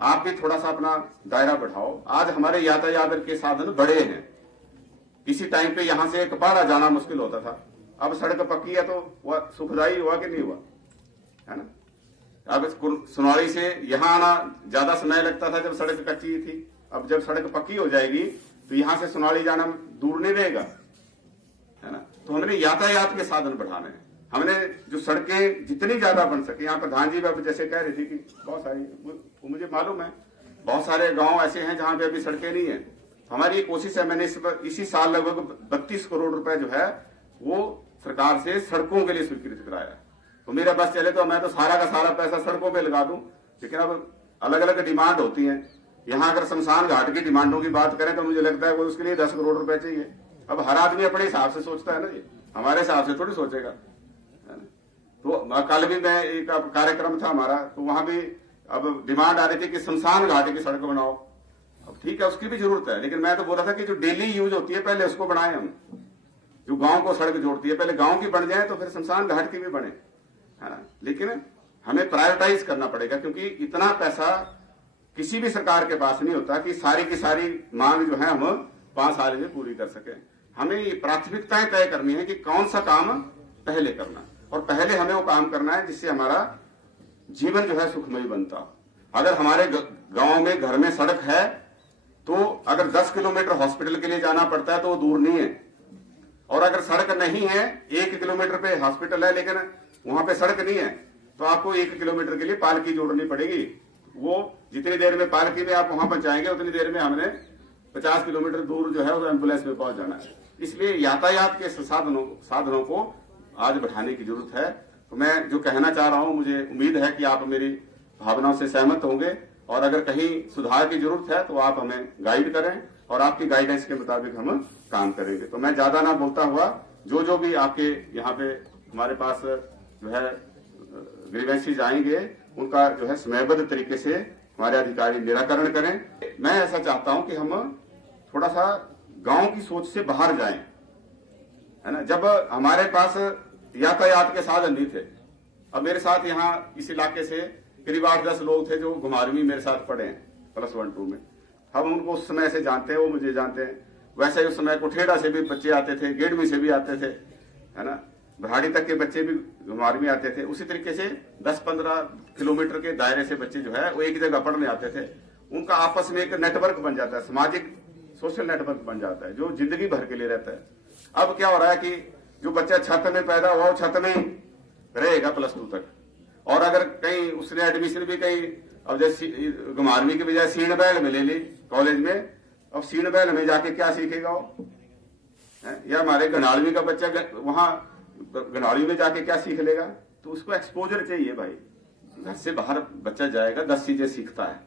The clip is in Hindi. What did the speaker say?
आप भी थोड़ा सा अपना दायरा बढ़ाओ। आज हमारे यातायात के साधन बड़े हैं। किसी टाइम पे यहां से कपाड़ा जाना मुश्किल होता था, अब सड़क पक्की है तो वह सुखदायी हुआ कि नहीं हुआ, है ना। अब सुनवाड़ी से यहां आना ज्यादा समय लगता था जब सड़क कच्ची थी, अब जब सड़क पक्की हो जाएगी तो यहां से सुनवाड़ी जाना दूर नहीं रहेगा, है ना। तो हमने यातायात के साधन बढ़ाने हैं, हमने जो सड़कें जितनी ज्यादा बन सके। यहाँ प्रधान जी अब जैसे कह रही थी कि बहुत सारी, मुझे मालूम है बहुत सारे गांव ऐसे हैं जहां पे अभी सड़कें नहीं है। हमारी कोशिश है, मैंने इसी साल लगभग 32 करोड़ रुपए जो है वो सरकार से सड़कों के लिए स्वीकृत कराया। तो मेरा बस चले तो मैं तो सारा का सारा पैसा सड़कों पे लगा दूं, लेकिन अब अलग अलग डिमांड होती है। यहाँ अगर शमशान घाट की डिमांडों की बात करें तो मुझे लगता है वो उसके लिए 10 करोड़ रुपए चाहिए। अब हर आदमी अपने हिसाब से सोचता है ना जी, हमारे हिसाब से थोड़ी सोचेगा, है ना। तो कल भी मैं एक कार्यक्रम था हमारा, तो वहां भी अब डिमांड आ रही थी कि शमशान घाट की सड़क बनाओ। अब ठीक है, उसकी भी जरूरत है, लेकिन मैं तो बोल रहा था कि जो डेली यूज होती है पहले उसको बनाए हम, जो गांव को सड़क जोड़ती है पहले गांव की बन जाए तो फिर शमशान घाट की भी बने, है ना। लेकिन हमें प्रायोरिटाइज करना पड़ेगा, क्योंकि इतना पैसा किसी भी सरकार के पास नहीं होता कि सारी की सारी मांग जो है हम 5 साल में पूरी कर सके। हमें ये प्राथमिकताएं तय करनी है कि कौन सा काम पहले करना, और पहले हमें वो काम करना है जिससे हमारा जीवन जो है सुखमयी बनता। अगर हमारे गांव में घर में सड़क है तो अगर 10 किलोमीटर हॉस्पिटल के लिए जाना पड़ता है तो वो दूर नहीं है, और अगर सड़क नहीं है 1 किलोमीटर पे हॉस्पिटल है लेकिन वहां पे सड़क नहीं है तो आपको 1 किलोमीटर के लिए पालकी जोड़नी पड़ेगी। वो जितनी देर में पालकी में आप वहां पहुंचाएंगे उतनी देर में हमने 50 किलोमीटर दूर जो है उस एम्बुलेंस में पहुंच जाना है। इसलिए यातायात के साधनों को आज बढ़ाने की जरूरत है। तो मैं जो कहना चाह रहा हूं, मुझे उम्मीद है कि आप मेरी भावनाओं से सहमत होंगे, और अगर कहीं सुधार की जरूरत है तो आप हमें गाइड करें और आपकी गाइडेंस के मुताबिक हम काम करेंगे। तो मैं ज्यादा ना बोलता हुआ जो भी आपके यहाँ पे हमारे पास जो है ग्रीवेंसीज आएंगे उनका जो है समयबद्ध तरीके से हमारे अधिकारी निराकरण करें। मैं ऐसा चाहता हूं कि हम थोड़ा सा गांव की सोच से बाहर जाएं, है ना। जब हमारे पास यातायात के साधन नहीं थे, अब मेरे साथ यहाँ इस इलाके से करीब 8-10 लोग थे जो घुमारवी मेरे साथ पढ़े हैं +1-2 में। हम उनको उस समय से जानते हैं, वो मुझे जानते हैं। वैसे ही उस समय कुठेड़ा से भी बच्चे आते थे, गेडमी से भी आते थे, है ना। भराड़ी तक के बच्चे भी घुमारवी आते थे। उसी तरीके से 10-15 किलोमीटर के दायरे से बच्चे जो है वो एक जगह पढ़ने आते थे। उनका आपस में एक नेटवर्क बन जाता है, सामाजिक सोशल नेटवर्क बन जाता है जो जिंदगी भर के लिए रहता है। अब क्या हो रहा है कि जो बच्चा छत में पैदा हुआ वो छत में ही रहेगा +2 तक, और अगर कहीं उसने एडमिशन भी कहीं, अब जैसे घुमारवी के बजाय सीणबैल में ले ली कॉलेज में, अब सीणबैल में जाके क्या सीखेगा वो, या हमारे घनाड़वी का बच्चा वहां घनाड़वी में जाके क्या सीख लेगा। तो उसको एक्सपोजर चाहिए भाई, घर से बाहर बच्चा जाएगा 10 चीजें सीखता है।